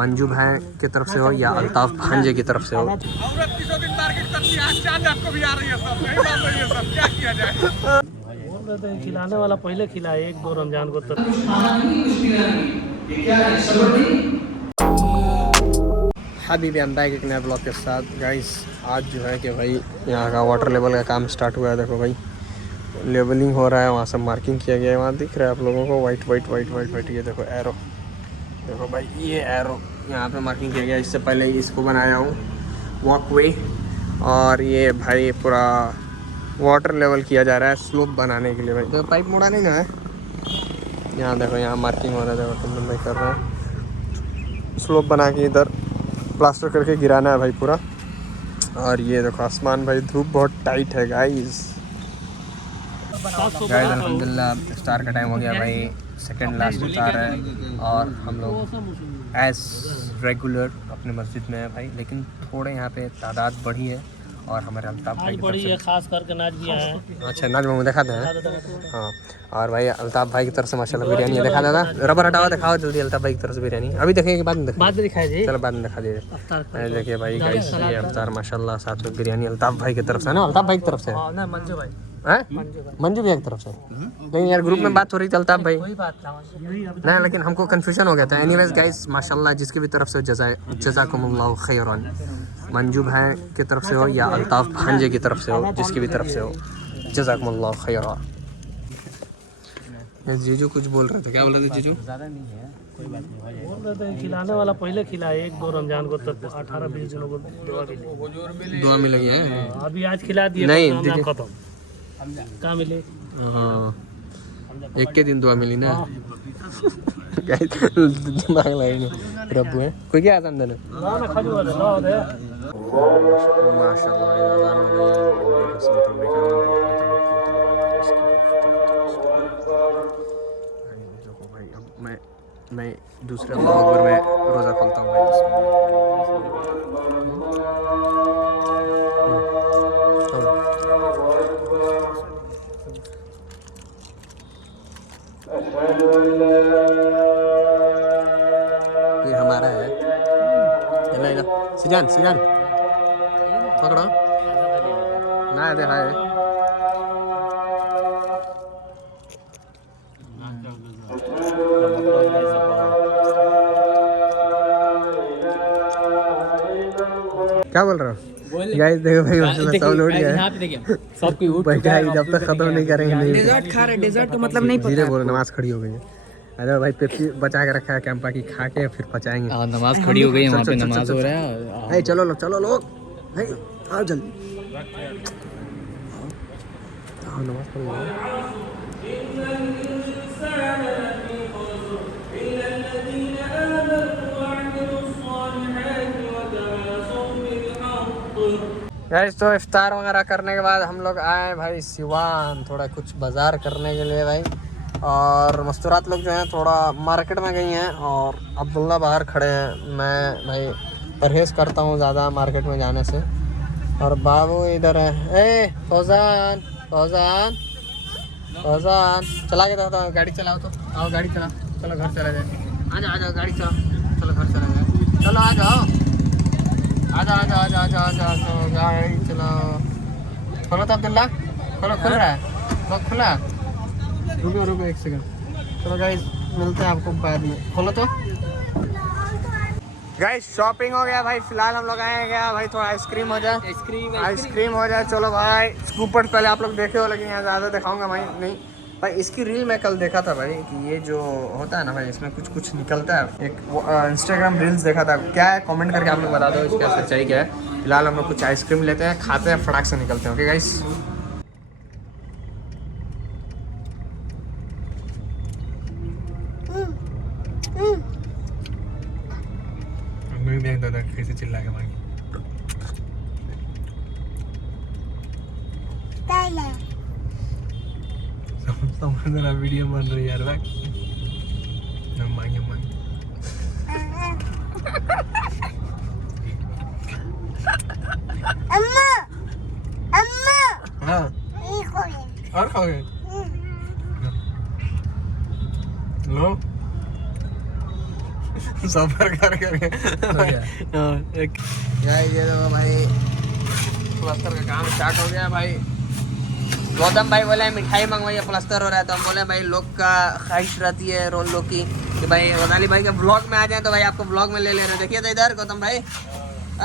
मंजू भाई की तरफ से हो या अल्ताफ भांजे की तरफ से हो। खिलाने वाला पहले खिलाए 1-2 रमजान को। अभी भी अंदा एक नया ब्लॉग के साथ गाइस। आज जो है कि भाई यहाँ का वाटर लेवल का काम स्टार्ट हुआ है। देखो भाई लेवलिंग हो रहा है, वहाँ सब मार्किंग किया गया है। वहाँ दिख रहा है आप लोगों को white white white white white, ये देखो एरो, देखो भाई ये एरो यहाँ पे मार्किंग किया गया। इससे पहले इसको बनाया हूँ वॉकवे, और ये भाई पूरा वाटर लेवल किया जा रहा है स्लोप बनाने के लिए। भाई तो पाइप मोड़ा नहीं ना है, यहाँ देखो यहाँ मार्किंग हो रहा है। देखो तुम भाई कर रहे हैं स्लोप बना के इधर प्लास्टर करके गिराना है भाई पूरा। और ये देखो आसमान भाई, धूप बहुत टाइट है गाइस। अल्हम्दुलिल्लाह स्टार का टाइम हो गया भाई, सेकंड लास्ट स्टार है। और हम लोग एज रेगुलर अपने मस्जिद में है भाई, लेकिन थोड़े यहाँ पे तादाद बढ़ी है। और हमारे अल्ताफ भाई की तरफ से खास करके नाच भी आए हैं। अच्छा नाच में दिखाते हैं हाँ। और भाई अल्ताफ भाई की तरफ से माशाल्लाह बिरयानी दिखा देना। रबर हटाओ, दिखाओ जल्दी अल्ताफ भाई की तरफ से बिरयानी। अभी देखेंगे बाद में दिखाई, चलो बाद में दिखा दीजिए। देखिए भाई गाइस ये अफ्तार माशाल्लाह, साथ में बिरयानी अल्ताफ भाई की तरफ से ना, अल्ताफ भाई की तरफ से ना मंजू भाई, मंजू भैया की तरफ से। लेकिन यार ग्रुप में बात हो रही थी अल्ताफ भाई ना, लेकिन हमको कंफ्यूजन हो गया था। एनीवेज गाइस माशाल्लाह जिसकी भी तरफ से जज़ाकुमुल्लाहु खैरन, मंजू भाई की तरफ से हो या अल्ताफ भांजे की तरफ से हो, जिसकी भी तरफ से हो जज़ाकुमुल्लाहु खैरन। जीजू कुछ बोल रहे थे, क्या बोल रहे थे जीजू? ज़्यादा नहीं है, कोई बात नहीं। बोल रहे थे खिलाने वाला पहले खिलाए 1-2 रमजान को, तब 18-20 दिनों को दुआ मिली है। अभी आज खिला दिए नहीं खत्म, कहाँ मिले? हाँ एक के दिन दुआ मिली ना। दिमाग लगे रब्बू है कोई क्या आता अंदर भाई। अब मैं दूसरे ब्लॉग में रोज़ा खोलता हूँ ये हमारा है सिजान पकड़ो ना दे हाय। क्या बोल रहा हूँ गाइस? देखो भाई माशाल्लाह सब लोग यहाँ पे देखिए सबकी बैठा है, जब तक खत्म नहीं करेंगे नहीं। डेजर्ट खा रहे, डेजर्ट तो मतलब नहीं पता। बोलो नमाज खड़ी हो गई है। अरे भाई पेप्सी बचा के रखा है कैंपा की, खा के फिर पचाएंगे। नमाज खड़ी हो गई है, वहाँ पे नमाज हो रहा है। चलो लोग भाई आओ जल्दी आओ, नमाज पढ़ो। गाइस तो इफ्तार वगैरह करने के बाद हम लोग आए भाई सिवान, थोड़ा कुछ बाज़ार करने के लिए भाई। और मस्तूरात लोग जो हैं थोड़ा मार्केट में गई हैं, और अब्दुल्ला बाहर खड़े हैं। मैं भाई परहेज़ करता हूँ ज़्यादा मार्केट में जाने से। और बाबू इधर है, ए फौजान चला के दो, गाड़ी चलाओ तो आओ, गाड़ी चलाओ, चलो घर चला जाए। आ जाओ गाड़ी चलाओ, चलो घर चला जाए, चलो आ जाओ गाड़ी चलाओ। खोलो तो अब्दुल्ला, खोलो, खुल रहा है, खुला। रुको एक सेकंड। चलो गाइस मिलते हैं आपको बाद में, खोलो तो। गाइस शॉपिंग हो गया भाई, फिलहाल हम लोग आए क्या भाई, थोड़ा आइसक्रीम हो जाए, आइसक्रीम हो जाए। चलो भाई स्कूपर पहले आप लोग देखे हो, लेकिन यहाँ ज़्यादा दिखाऊंगा भाई नहीं भाई। इसकी रील मैं कल देखा था भाई, कि ये जो होता है ना भाई, इसमें कुछ निकलता है। एक इंस्टाग्राम रील्स देखा था, क्या है कमेंट करके आप लोग बता दो इसका सच्चाई क्या है। फिलहाल हम लोग कुछ आइसक्रीम लेते हैं, खाते हैं, फटाक से निकलते हैं। ओके गाइस देख दादा कैसे चिल्ला के भाई। समझ वीडियो बन रही यार भाई। हाँ और खाओगे? लो सफर कर ये देखो भाई प्लास्टर का काम स्टार्ट हो गया भाई। गौतम भाई बोले मिठाई मंगवाइए, प्लास्टर हो रहा है। तो हम बोले भाई लोग का ख्वाहिश रहती है रोल लोग की कि भाई वदाली भाई के ब्लॉग में आ जाए, तो भाई आपको ब्लॉग में ले रहे हैं। देखिए तो इधर गौतम भाई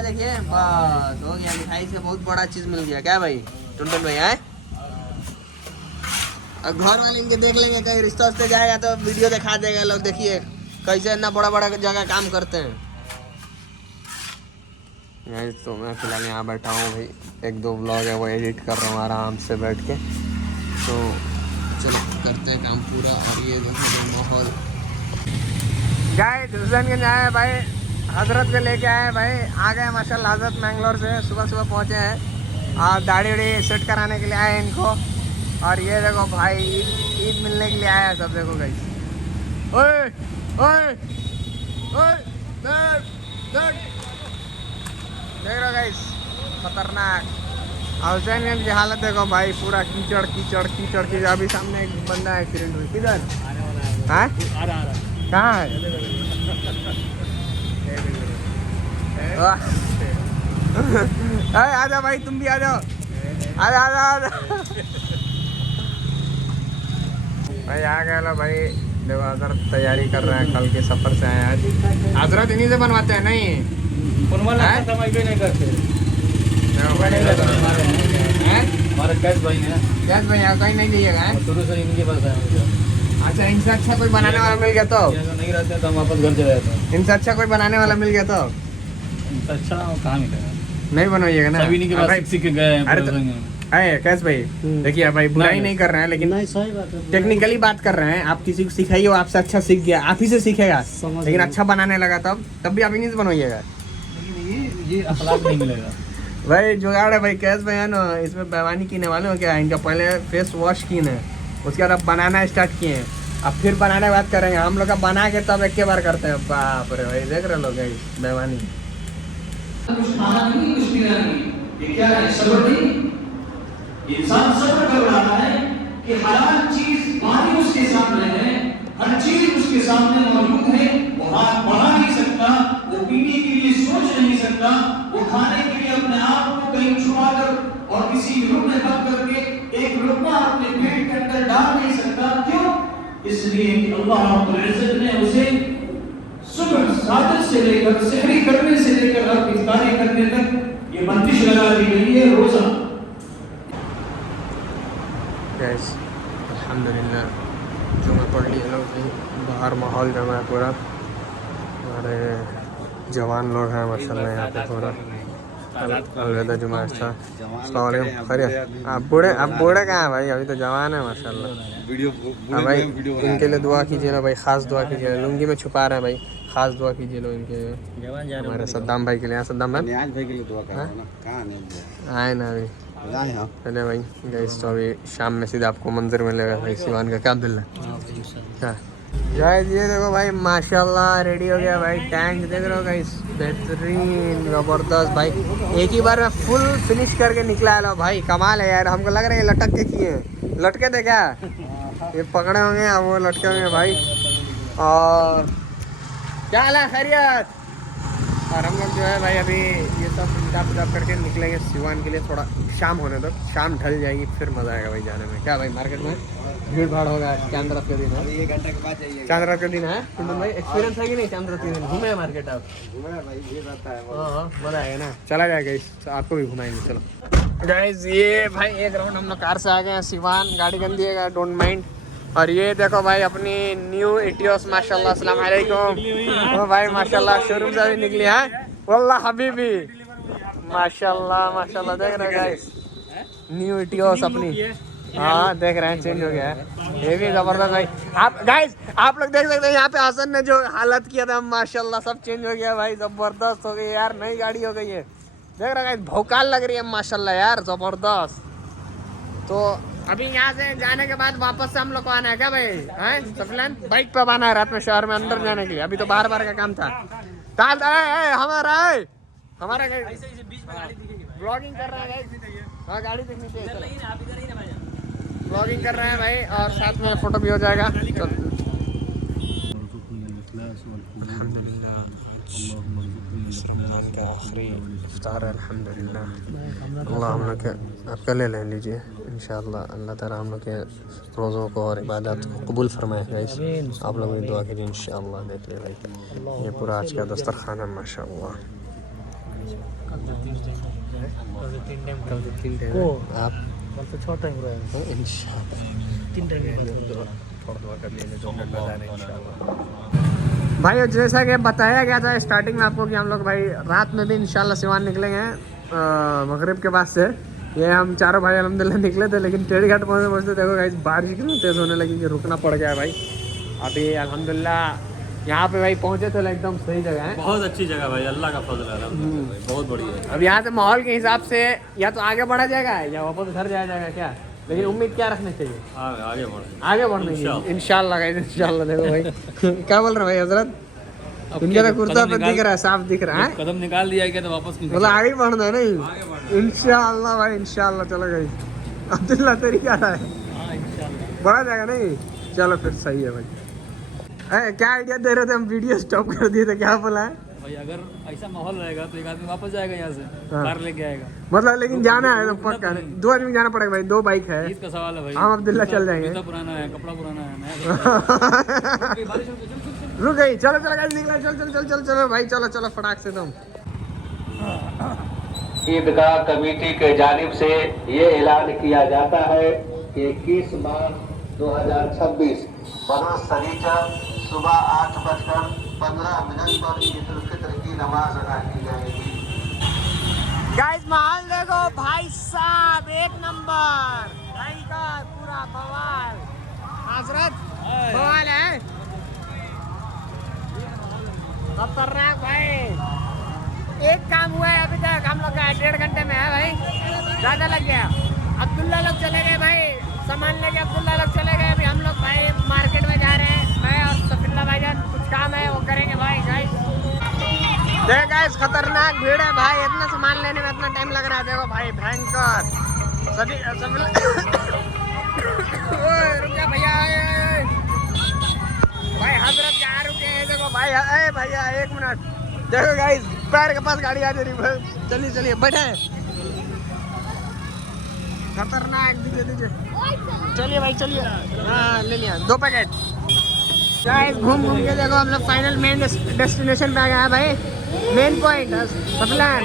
देखिए बस हो गया, मिठाई से बहुत बड़ा चीज मिल गया क्या भाई टुनटुन भाई है। और घर वाले इनके देख लेंगे, कहीं रिश्ता उस्ते जाएगा तो वीडियो दिखा देगा लोग, देखिए कैसे इतना बड़ा बड़ा जगह काम करते हैं। तो मैं फिलहाल यहाँ बैठा हूँ भाई, एक दो ब्लॉग है वो एडिट कर रहा हूँ आराम से बैठ के। तो चलो करते हैं काम पूरा। और ये देखो माहौल गाइस हुसैनगंज आए भाई, हजरत को लेके आए भाई। आ गए माशाल्लाह हजरत मैंगलोर से, सुबह सुबह पहुँचे हैं और दाढ़ी उड़ी सेट कराने के लिए आए इनको। और ये देखो भाई ईद मिलने के लिए आया है सब, देखो गाइस। ओए ओए ओए देख रहे गाइस खतरनाक। हुसैनगंज की हालत देखो भाई, पूरा कीचड़ कीचड़ कीचड़ कीचड़। अभी सामने एक बंदा एक्सीडेंट हुई, किधर है कहाँ है? आ जाओ भाई तुम भी आ जाओ, आ जाओ भाई आ गए लो भाई। देखो हजरत तैयारी कर रहे हैं, कल के सफर से आए आज। हजरत इन्हीं से बनवाते हैं नहीं नहीं करते हमारे कैश भाई है, कैश भाई कहीं नहीं जाइएगा शुरू से इनके पास है। अच्छा इनसे अच्छा कोई बनाने वाला मिल गया तो नहीं रहते तो हम वापस घर चले जाते हैं। इनसे अच्छा कोई बनाने वाला मिल गया तो अच्छा कहाँ मिलेगा, नहीं बनवाइएगा ना, सभी के बाद सीख के गए। अरे कैश भाई देखिए भाई बुराई नहीं कर रहे हैं, लेकिन सही बात है, टेक्निकली बात कर रहे हैं। आप किसी को सिखाइए, वो आपसे अच्छा सीख गया, आप ही से सीखेगा, लेकिन अच्छा बनाने लगा तब भी आप इन्हीं से बनवाइएगा। ये अखलाक नहीं मिलेगा भाई जुगाड़ है भाई। कैश भाई है ना, इसमें बेवानी कीने वाले हो क्या, इनका पहले फेस वॉश कीन है, उसके बाद अब बनाना स्टार्ट किए हैं, अब फिर बनाने की बात करेंगे। हम लोग का बना के तब एक के बार करते हैं। बाप रे भाई देख रहे लोग बेवानी। कुछ खाना नहीं, कुछ पीना नहीं, ये क्या है? सब्र नहीं। इंसान सब्र कर रहा है कि हलाल चीज पानी उसके सामने है, हर चीज उसके सामने मौजूद है, वो हाथ बढ़ा नहीं सकता, वो पीने के लिए सोच नहीं सकता, वो खाने के लिए अपने आप को कहीं छुपा कर और किसी रूम में बंद करके एक लुकमा अपने पेट के अंदर डाल नहीं सकता। क्यों? इसलिए कि अल्लाह रब्बुल इज्जत ने उसे सुबह सादिर से लेकर सहरी करने से लेकर रात इफ्तारी करने तक ये बंदिश लगा दी गई है रोजा। गैस अल्हम्दुलिल्लाह जुमा पढ़ लिया लोग, बाहर माहौल जमा है पूरा। हमारे जवान लोग हैं माशाल्लाह यहाँ पे पूरा। अलविदा जुमा अच्छा। खैरियत आप बूढ़े कहाँ हैं भाई, अभी तो जवान है माशाल्लाह। हाँ भाई इनके लिए दुआ कीजिए ना भाई, खास दुआ कीजिए। लुंगी में छुपा रहे हैं भाई, खास दुआ कीजिए लो इनके हमारे सद्दाम भाई के लिए। सद्दाम भाई आए ना अभी चले भाई गैस। तो अभी शाम में सीधा आपको मंजर मिलेगा भाई सिवान का। क्या अब्दुल्ला क्या गाइस ये देखो भाई माशाल्लाह रेडी हो गया भाई। टैंक देख रहे हो गाइस, बेहतरीन ज़बरदस्त भाई। एक ही बार में फुल फिनिश करके निकला है लो भाई, कमाल है यार। हमको लग रहा है ये लटक के किए हैं, लटके थे क्या ये पकड़े होंगे, वो लटके होंगे भाई। और क्या हाल है, खैरियत। और हम लोग जो है भाई अभी ये सब इंतजाम करके निकलेंगे सिवान के लिए। थोड़ा शाम होने तक, शाम ढल जाएगी फिर मज़ा आएगा भाई जाने में। क्या भाई मार्केट में भीड़ भाड़ होगा, चांद रात के दिन है, 1 घंटे के बाद जाइए। चांद रात के दिन है कुंदन भाई, एक्सपीरियंस है कि नहीं चांद रात के दिन? घूमे मार्केट आप? घूमे भाई, भीड़ रहता है। हाँ मज़ा आएगा ना, चला जाएगा इस आपको भी घुमाएंगे। चलो गाइस ये भाई एक राउंड हम लोग कार से आ गए हैं सिवान, गाड़ी गंदी है डोंट माइंड। और ये देखो भाई अपनी न्यू इटियोस माशाल्लाह, अस्सलाम वालेकुम। ओ भाई माशाल्लाह शोरूम से अभी निकली है वल्लाह हबीबी माशाल्लाह माशाल्लाह। देख रहे हैं गाइस न्यू इटियोस अपनी, हाँ देख रहे हैं चेंज हो गया है, ये भी जबरदस्त भाई। आप गाइस आप लोग देख सकते हैं यहाँ पे हसन ने जो हालत किया था माशाल्लाह सब चेंज हो गया भाई, जबरदस्त हो गई यार, नई गाड़ी हो गई है। देख रहे हैं भौकाल लग रही है माशाल्लाह यार, जबरदस्त। तो अभी यहाँ से जाने के बाद वापस से हम लोग को आना है क्या भाई, हैं सफलन बाइक पे आना है रात में शहर में अंदर जाने के लिए। अभी तो बाहर का काम था। ताल हमारा है, हमारा ब्लॉगिंग कर रहा है हाँ गाड़ी देखनी चाहिए, ब्लॉगिंग कर रहे हैं भाई और साथ में फोटो भी हो जाएगा। अल्हम्दुलिल्लाह इस रमज़ान का आखिरी इफ्तार है अल्हम्दुलिल्लाह। अल्लाह हम लोग के आप कल ले लीजिए इंशाअल्लाह। अल्लाह ताला हम लोग के रोज़ों को और इबादत को कबूल फरमाएगा। इस आप लोग भी दुआ कीजिए इंशाअल्लाह। देख ले भाई, ये पूरा आज का दस्तरखान है माशाअल्लाह। कल से 3 टाइम आप कल से 6 टाइम रहा है इंशाअल्लाह। 3 टाइम थोड़ा दुआ कर लीजिए जो भाई। जैसा कि बताया गया था स्टार्टिंग में आपको कि हम लोग भाई रात में भी इंशाल्लाह सिवान निकलेंगे मगरिब के बाद से। ये हम चारों भाई अल्हम्दुलिल्लाह निकले थे, लेकिन टेढ़ी घाट पहुँचते देखो गाइस बारिश कितनी तेज़ होने लगी कि रुकना पड़ गया है भाई। अभी अल्हम्दुलिल्लाह यहाँ पे भाई पहुँचे तो एकदम सही जगह है, बहुत अच्छी जगह भाई, अल्लाह का फजल है भाई, बहुत बढ़िया है। अब यहाँ से माहौल के हिसाब से या तो आगे बढ़ा जाएगा या वापस घर जाया जाएगा क्या, लेकिन उम्मीद क्या रखनी चाहिए आगे बढ़ने की इंशाल्लाह गाइस इंशाल्लाह। देखो भाई क्या बोल रहे भाई हजरत, इनका तो कुर्ता पे दिख रहा है, साफ दिख रहा है। कदम निकाल दिया क्या तो वापस मतलब आगे बढ़ना है नहीं इंशाल्लाह भाई इंशाल्लाह। चलो गाइस अब्दुल्ला तरीका है बढ़ा जाएगा नहीं, चलो फिर सही है भाई। क्या आइडिया दे रहे थे हम, वीडियो स्टॉप कर दिए थे, क्या बोला है भाई? अगर ऐसा माहौल रहेगा तो एक आदमी वापस जाएगा यहाँ से, कार लेके आएगा मतलब, लेकिन जाना है तो पक्का नहीं, 2 आदमी जाना पड़ेगा भाई, 2 बाइक है। इसका सवाल है भाई, हम अब्दुल्ला चल जाएंगे। जूता पुराना है, कपड़ा पुराना है, नया रुक गई, चलो चलो गाइस निकला, चल चल चल चल चलो भाई, चलो चलो फटाक से तुम। ईदगाह कमेटी के जानिब से ये ऐलान किया जाता है कि 21 मार्च 2026 बरोज शनीचर सुबह 8:15 पर ईद उल फित्र की नमाज अदा की जाएगी। गाइस माहौल देखो भाई साहब, एक नंबर भाई का पूरा बवाल। हजरत बवाल है, खतरनाक भाई। एक काम हुआ है अभी तक हम लोग का 1.5 घंटे में है भाई, ज़्यादा लग गया। अब्दुल्ला लोग चले गए भाई, सामान लेके अब्दुल्ला लोग चले गए। अभी हम लोग भाई मार्केट में जा रहे हैं, मैं और सफिल्ला भाईजान कुछ काम है वो करेंगे भाई। गाइस देख गाइस खतरनाक भीड़ है भाई, इतना सामान लेने में इतना टाइम लग रहा है। देखो भाई भयंकर सभी रुक जा भैया भाई, हजरत यहाँ रुके हैं। देखो भाई भैया 1 मिनट, देखो गाइस पैर के पास गाड़ी आ जा रही, चलिए चलिए बैठे, खतरनाक दीजिए चलिए भाई चलिए। हाँ ले लिया 2 पैकेट। गाइस घूम घूम के देखो हम लोग फाइनल मेन डेस्टिनेशन पे आ गए हैं भाई। मेन पॉइंट सफलान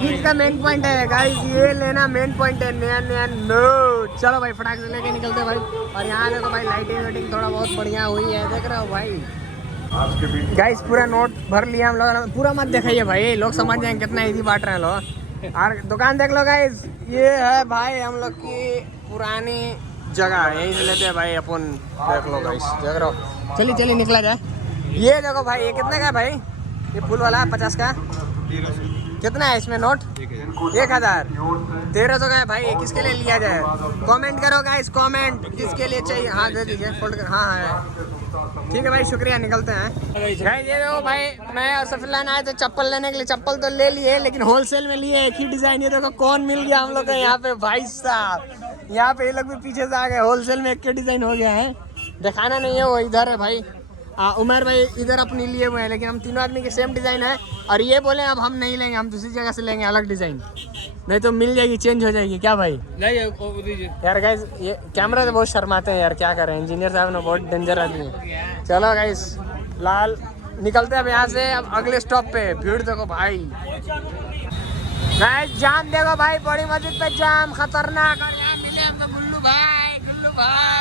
ईद का मेन पॉइंट है गाइस, ये लेना मेन पॉइंट है, नया नया नोट। चलो भाई फटाक से लेके निकलते हैं भाई। और यहाँ देखो भाई लाइटिंग वाइटिंग थोड़ा बहुत बढ़िया हुई है, देख रहे हो भाई। गाइस पूरा नोट भर लिया हम लोग, पूरा मत दिखाइए भाई, लोग समझ जाएंगे कितना ईदी बांट रहे हैं लोग। और दुकान देख लो गाइस, ये है भाई हम लोग की पुरानी जगह, यहीं से लेते हैं भाई अपन। देख लो गाइस, देख रहे हो, चलिए चलिए निकला जाए। ये देखो भाई, ये कितने का है भाई, ये फूल वाला 50 का कितना है इसमें नोट? 1000 1300 का है भाई। ये किसके लिए लिया जाए, कमेंट करो गाइस, कमेंट किसके लिए चाहिए। हाँ दे दीजिए, फोल्ड कर, हाँ है ठीक है भाई शुक्रिया, निकलते हैं। गाइस ये देखो भाई, मैं और सफिलान आए थे चप्पल लेने के लिए, चप्पल तो ले लिए लेकिन होलसेल में लिए, एक ही डिजाइन। ये देखो कौन मिल गया हम लोग को यहाँ पे भाई साहब, यहाँ पे ये लोग भी पीछे से आ गए, होलसेल में एक के डिजाइन हो गया है। दिखाना नहीं है, वो इधर है भाई। उमर भाई इधर अपनी लिए हुए हैं, लेकिन हम तीनों आदमी के सेम डिज़ाइन है। और ये बोले अब हम नहीं लेंगे, हम दूसरी जगह से लेंगे अलग डिज़ाइन, नहीं तो मिल जाएगी, चेंज हो जाएगी क्या भाई? नहीं यार गाइस ये कैमरा से बहुत शर्माते हैं यार, क्या करें, इंजीनियर साहब ने बहुत डेंजर आदमी है। चलो गाइस लाल निकलते हैं अब यहाँ से, अब अगले स्टॉप पे। भीड़ देखो भाई, गाइस जाम देखो भाई, बड़ी मस्जिद पे जाम खतरनाक। और यहाँ मिले हमको गुल्लू भाई, गुल्लू भाई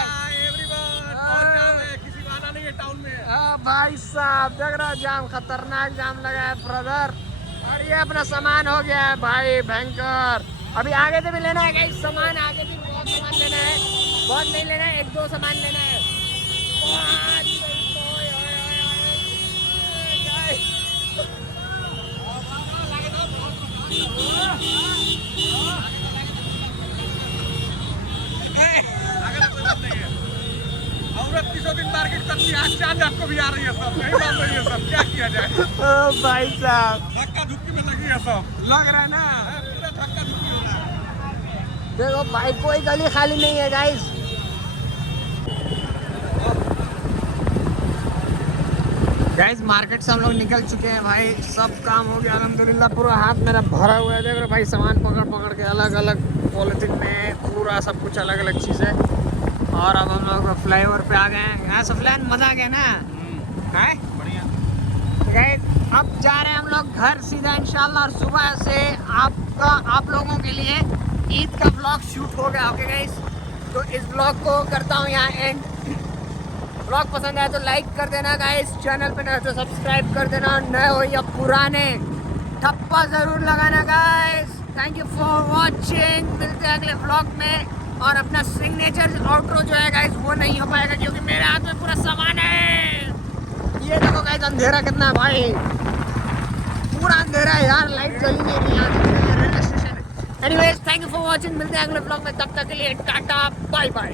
टाउन में। हाँ भाई साहब देख रहा जाम, खतरनाक जाम लगा है ब्रदर। और ये अपना सामान हो गया है भाई भयंकर। अभी आगे से भी लेना है गाइस सामान, आगे भी बहुत सामान लेना है, बहुत नहीं लेना है, 1-2 सामान लेना है। दिन मार्केट करती है, आज चांद आपको भी आ रही है, सब नहीं मान रही है, सब क्या किया जाए। ओ भाई साहब धक्का धुक्की में लगी है, सब लग रहा है ना, पूरा धक्का धुक्की हो रहा है। देखो भाई कोई गली खाली नहीं है गाइस। गाइस मार्केट से हम लोग निकल चुके हैं भाई, सब काम हो गया अल्हम्दुलिल्लाह। पूरा हाथ मेरा भरा हुआ है, देख रहे भाई, सामान पकड़ पकड़ के अलग अलग पॉलिथीन में पूरा सब कुछ अलग अलग चीज़ है। और अब हम लोग फ्लाईओवर पे आ गए हैं। यहाँ सफलान मजा आ गया ना, है बढ़िया। गाइस अब जा रहे हैं हम लोग घर सीधा इंशाल्लाह, और सुबह से आप लोगों के लिए ईद का ब्लॉग शूट हो गया। ओके गाइस, तो इस ब्लॉग को करता हूँ यहाँ एंड। ब्लॉग पसंद आया तो लाइक कर देना गाइस, चैनल पे नए हो तो सब्सक्राइब कर देना, नए हो या पुराने ठप्पा ज़रूर लगाना guys. Thank you for watching, मिलते हैं अगले ब्लॉग में। और अपना सिग्नेचर आउटरो जो है गाइस वो नहीं हो पाएगा क्योंकि मेरे हाथ में पूरा सामान है। ये देखो गाइस अंधेरा कितना है भाई, पूरा अंधेरा है यार, लाइट जल नहीं रही यहाँ railway station. Anyways thank you for watching, मिलते हैं अगले ब्लॉग में, तब तक के लिए टाटा बाय बाय।